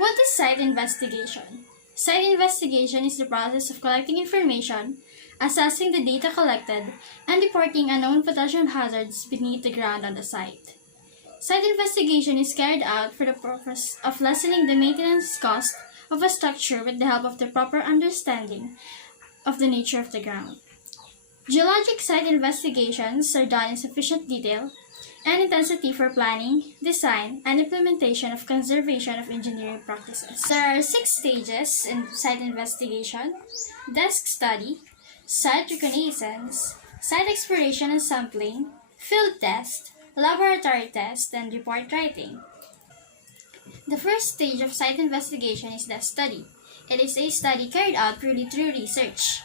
What is site investigation? Site investigation is the process of collecting information, assessing the data collected, and reporting unknown potential hazards beneath the ground on the site. Site investigation is carried out for the purpose of lessening the maintenance cost of a structure with the help of the proper understanding of the nature of the ground. Geologic site investigations are done in sufficient detail and intensity for planning, design, and implementation of conservation of engineering practices. There are 6 stages in site investigation: desk study, site reconnaissance, site exploration and sampling, field test, laboratory test, and report writing. The first stage of site investigation is desk study. It is a study carried out purely through research.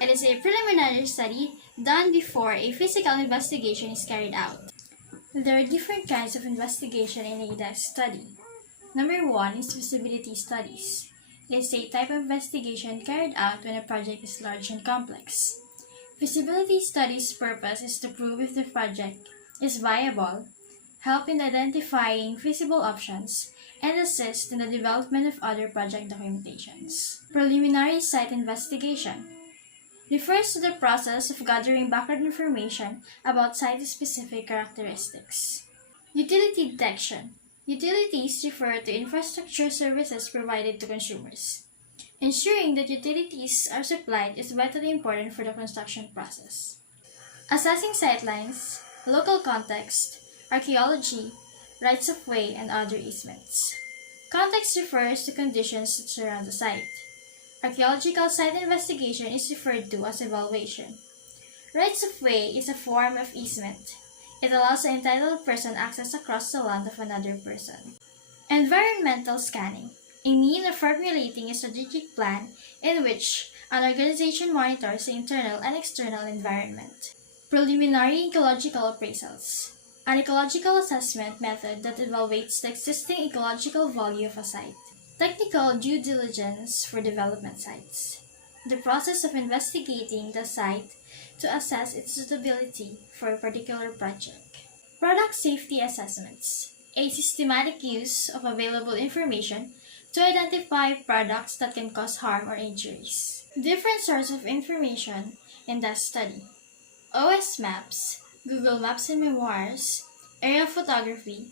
It is a preliminary study done before a physical investigation is carried out. There are different kinds of investigation in a desk study. Number 1 is feasibility studies. It is a type of investigation carried out when a project is large and complex. Feasibility studies' purpose is to prove if the project is viable, help in identifying feasible options, and assist in the development of other project documentations. Preliminary site investigation refers to the process of gathering background information about site-specific characteristics. Utility detection. Utilities refer to infrastructure services provided to consumers. Ensuring that utilities are supplied is vitally important for the construction process. Assessing sightlines, local context, archaeology, rights-of-way, and other easements. Context refers to conditions that surround the site. Archaeological site investigation is referred to as evaluation. Rights-of-way is a form of easement. It allows an entitled person access across the land of another person. Environmental scanning, a mean of formulating a strategic plan in which an organization monitors the internal and external environment. Preliminary ecological appraisals, an ecological assessment method that evaluates the existing ecological value of a site. Technical due diligence for development sites, the process of investigating the site to assess its suitability for a particular project. Product safety assessments, a systematic use of available information to identify products that can cause harm or injuries. Different sources of information in that study: OS maps, Google Maps and Memoirs, aerial photography,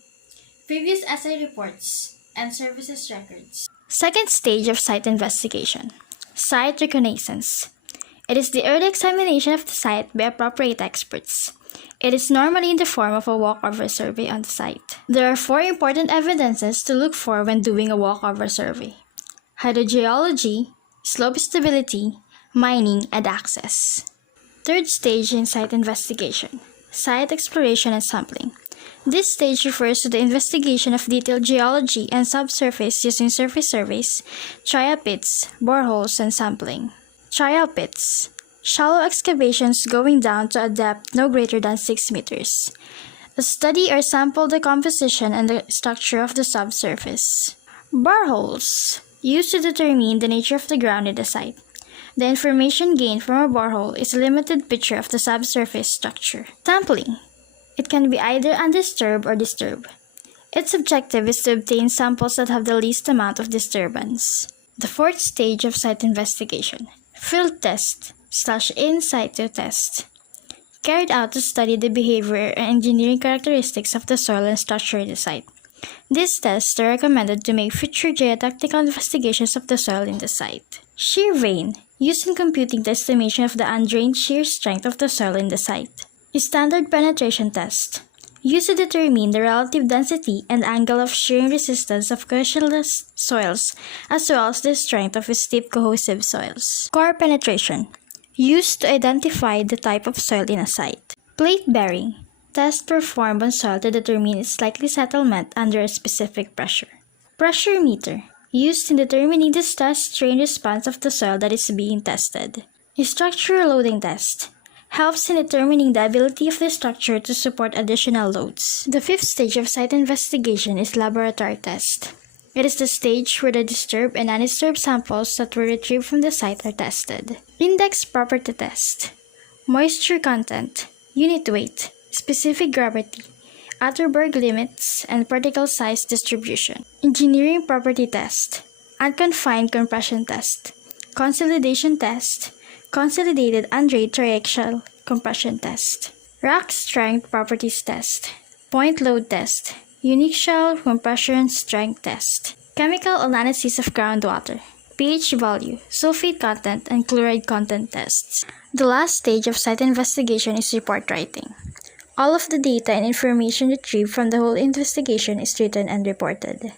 previous essay reports, and services records. Second stage of site investigation: site reconnaissance. It is the early examination of the site by appropriate experts. It is normally in the form of a walkover survey on the site. There are 4 important evidences to look for when doing a walkover survey: hydrogeology, slope stability, mining, and access. Third stage in site investigation: site exploration and sampling. This stage refers to the investigation of detailed geology and subsurface using surface surveys, trial pits, boreholes, and sampling. Trial pits: shallow excavations going down to a depth no greater than 6 meters. Study or sample the composition and the structure of the subsurface. Boreholes: used to determine the nature of the ground in the site. The information gained from a borehole is a limited picture of the subsurface structure. Sampling: it can be either undisturbed or disturbed. Its objective is to obtain samples that have the least amount of disturbance. The fourth stage of site investigation: field test / in situ test, carried out to study the behavior and engineering characteristics of the soil and structure in the site. These tests are recommended to make future geotechnical investigations of the soil in the site. Shear vein: used in computing the estimation of the undrained shear strength of the soil in the site. Standard penetration test: used to determine the relative density and angle of shearing resistance of cohesionless soils as well as the strength of steep cohesive soils. Core penetration: used to identify the type of soil in a site. Plate bearing: test performed on soil to determine its likely settlement under a specific pressure. Pressure meter: used in determining the stress-strain response of the soil that is being tested. Structural loading test: helps in determining the ability of the structure to support additional loads. The fifth stage of site investigation is laboratory test. It is the stage where the disturbed and undisturbed samples that were retrieved from the site are tested. Index property test: moisture content, unit weight, specific gravity, Atterberg limits and particle size distribution, engineering property test, unconfined compression test, consolidation test, consolidated Andre triaxial compression test, rock strength properties test, point load test, unique shell compression strength test, chemical analysis of groundwater, pH value, sulfate content, and chloride content tests. The last stage of site investigation is report writing. All of the data and information retrieved from the whole investigation is written and reported.